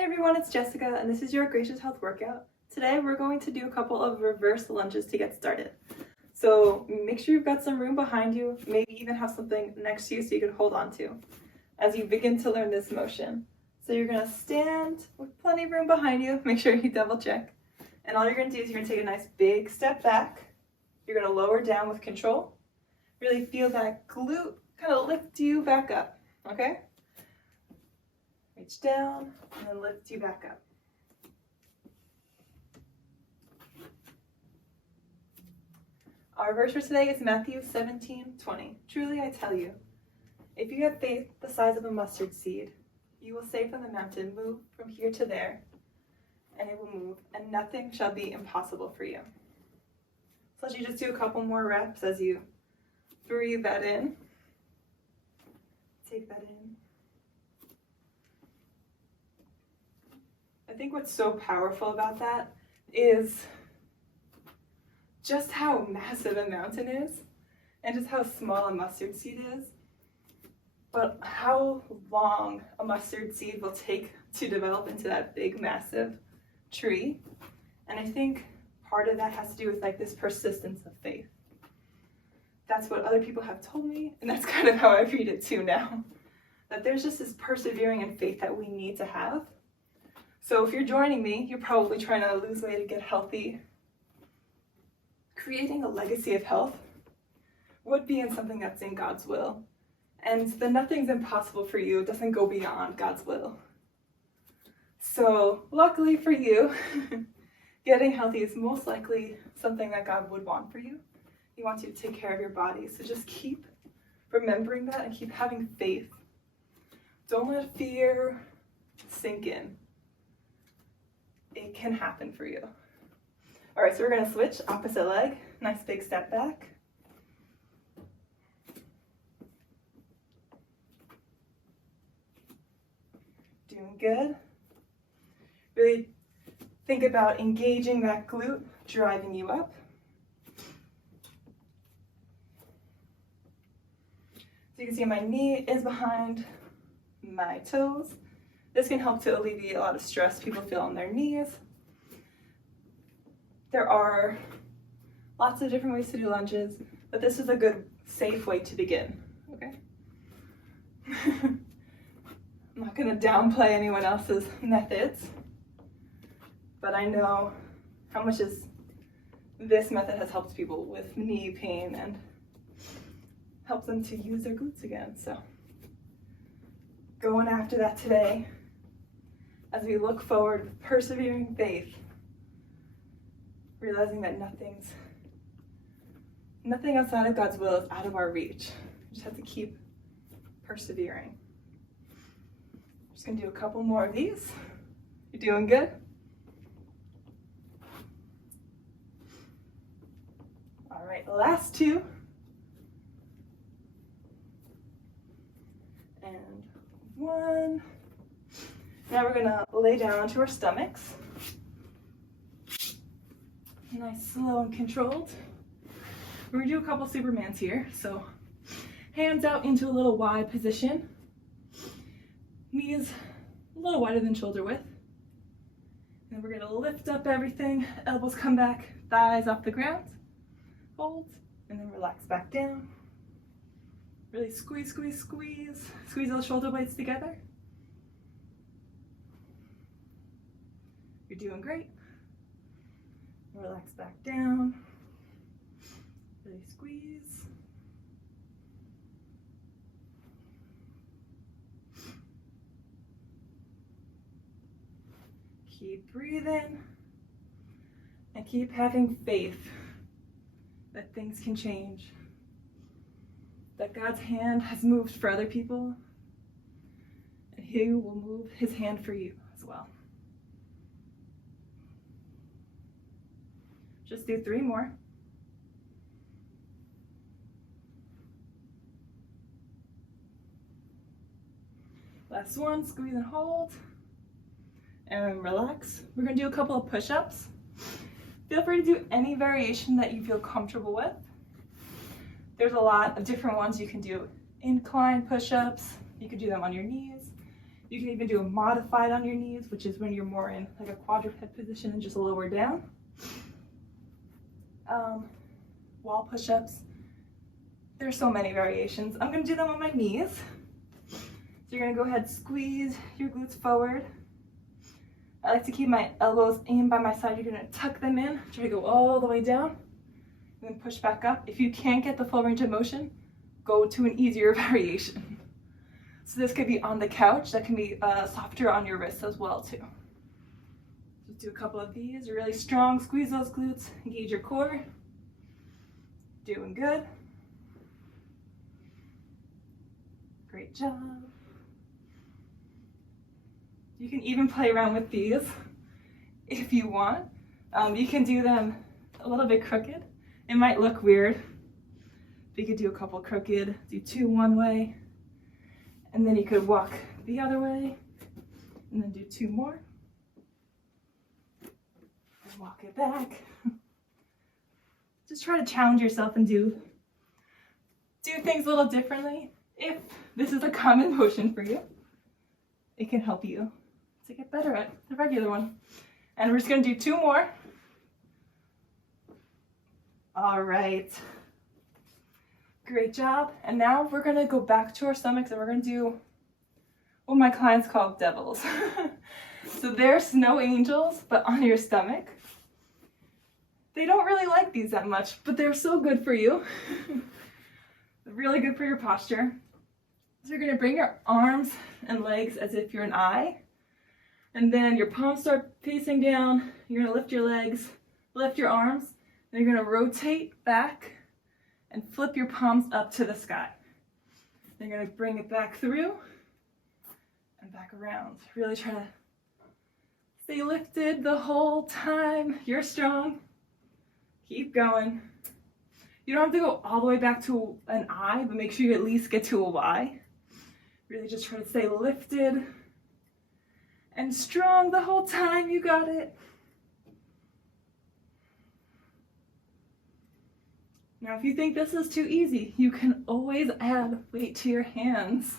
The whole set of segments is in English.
Hey everyone, it's Jessica and this is your Gracious Health Workout. Today we're going to do a couple of reverse lunges to get started. So make sure you've got some room behind you, maybe even have something next to you so you can hold on to as you begin to learn this motion. So you're going to stand with plenty of room behind you, make sure you double check. And all you're going to do is you're going to take a nice big step back. You're going to lower down with control. Really feel that glute kind of lift you back up, okay? Reach down and then lift you back up. Our verse for today is Matthew 17:20. Truly I tell you, if you have faith the size of a mustard seed, you will say from the mountain, move from here to there, and it will move, and nothing shall be impossible for you. So let you just do a couple more reps as you breathe that in. Take that in. I think what's so powerful about that is just how massive a mountain is and just how small a mustard seed is, but how long a mustard seed will take to develop into that big, massive tree. And I think part of that has to do with like this persistence of faith. That's what other people have told me, and that's kind of how I read it too now, that there's just this persevering in faith that we need to have. So if you're joining me, you're probably trying to lose weight and get healthy. Creating a legacy of health would be in something that's in God's will. And the nothing's impossible for you doesn't go beyond God's will. So luckily for you, getting healthy is most likely something that God would want for you. He wants you to take care of your body. So just keep remembering that and keep having faith. Don't let fear sink in. It can happen for you. All right, so we're going to switch opposite leg. Nice big step back. Doing good. Really think about engaging that glute, driving you up. So you can see my knee is behind my toes. This can help to alleviate a lot of stress people feel on their knees. There are lots of different ways to do lunges, but this is a good, safe way to begin, okay? I'm not gonna downplay anyone else's methods, but I know how much this method has helped people with knee pain and helped them to use their glutes again. So going after that today as we look forward with persevering faith, realizing that nothing outside of God's will is out of our reach. We just have to keep persevering. I'm just gonna do a couple more of these. You're doing good? All right, last two. And one. Now we're gonna lay down onto our stomachs. Nice, slow and controlled. We're gonna do a couple Supermans here. So hands out into a little wide position. Knees a little wider than shoulder width. And we're gonna lift up everything. Elbows come back, thighs off the ground. Hold, and then relax back down. Really squeeze, squeeze, squeeze. Squeeze those shoulder blades together. You're doing great. Relax back down. Really squeeze. Keep breathing. And keep having faith that things can change. That God's hand has moved for other people. And He will move His hand for you as well. Just do 3 more. Last one, squeeze and hold. And relax. We're gonna do a couple of push-ups. Feel free to do any variation that you feel comfortable with. There's a lot of different ones you can do. Incline push-ups, you could do them on your knees. You can even do a modified on your knees, which is when you're more in like a quadruped position and just lower down. Wall push-ups. There's so many variations. I'm gonna do them on my knees. So you're gonna go ahead, squeeze your glutes forward. I like to keep my elbows aimed by my side. You're gonna tuck them in, try to go all the way down, and then push back up. If you can't get the full range of motion, go to an easier variation. So this could be on the couch. That can be softer on your wrists as well too. Just do a couple of these, really strong. Squeeze those glutes, engage your core. Doing good. Great job. You can even play around with these if you want. You can do them a little bit crooked. It might look weird. You could do a couple crooked, do 2 one way, and then you could walk the other way, and then do 2 more. And walk it back. Just try to challenge yourself and do things a little differently. If this is a common motion for you, it can help you to get better at the regular one. And we're just gonna do 2 more. All right. Great job. And now we're gonna go back to our stomachs and we're gonna do what my clients call devils. So they're snow angels, but on your stomach. They don't really like these that much, but they're so good for you. Really good for your posture. So you're gonna bring your arms and legs as if you're an eye. And then your palms start facing down. You're gonna lift your legs, lift your arms, and you're gonna rotate back and flip your palms up to the sky. Then you're gonna bring it back through and back around. Really try to stay lifted the whole time. You're strong. Keep going. You don't have to go all the way back to an I, but make sure you at least get to a Y. Really just try to stay lifted and strong the whole time. You got it. Now, if you think this is too easy, you can always add weight to your hands.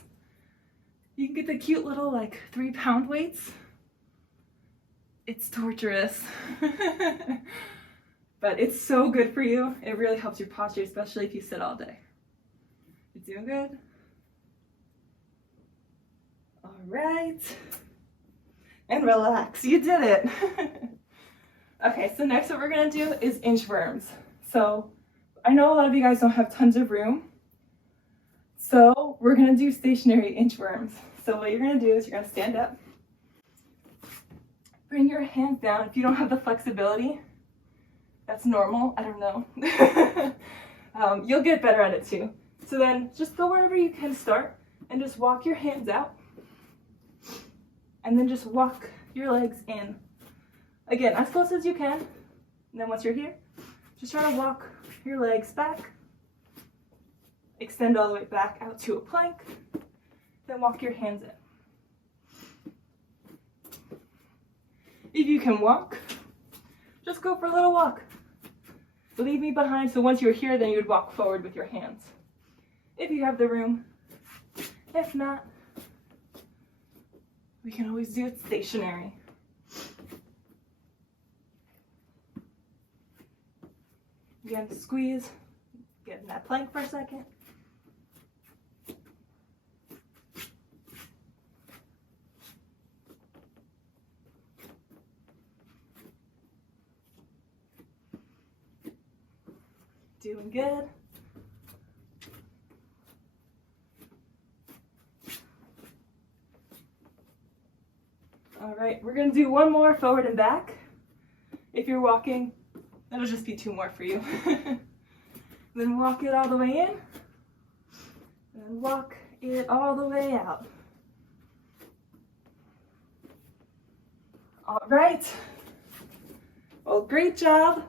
You can get the cute little like 3-pound weights. It's torturous, but it's so good for you. It really helps your posture, especially if you sit all day. You're doing good. All right. And relax, you did it. Okay, so next what we're gonna do is inchworms. So I know a lot of you guys don't have tons of room, so we're gonna do stationary inchworms. So what you're gonna do is you're gonna stand up, bring your hands down. If you don't have the flexibility, that's normal, I don't know. You'll get better at it too. So then just go wherever you can start and just walk your hands out. And then just walk your legs in. Again, as close as you can. And then once you're here, just try to walk your legs back. Extend all the way back out to a plank. Then walk your hands in. If you can walk, just go for a little walk. Leave me behind, so once you're here, then you'd walk forward with your hands. If you have the room. If not, we can always do it stationary. Again, squeeze, get in that plank for a second. Doing good. All right, we're gonna do 1 more forward and back. If you're walking, that'll just be 2 more for you. Then walk it all the way in, and walk it all the way out. All right, well, great job.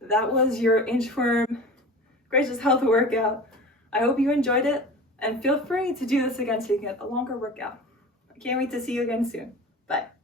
That was your inchworm Gracious Health workout. I hope you enjoyed it, and feel free to do this again so you can get a longer workout. I can't wait to see you again soon. Bye.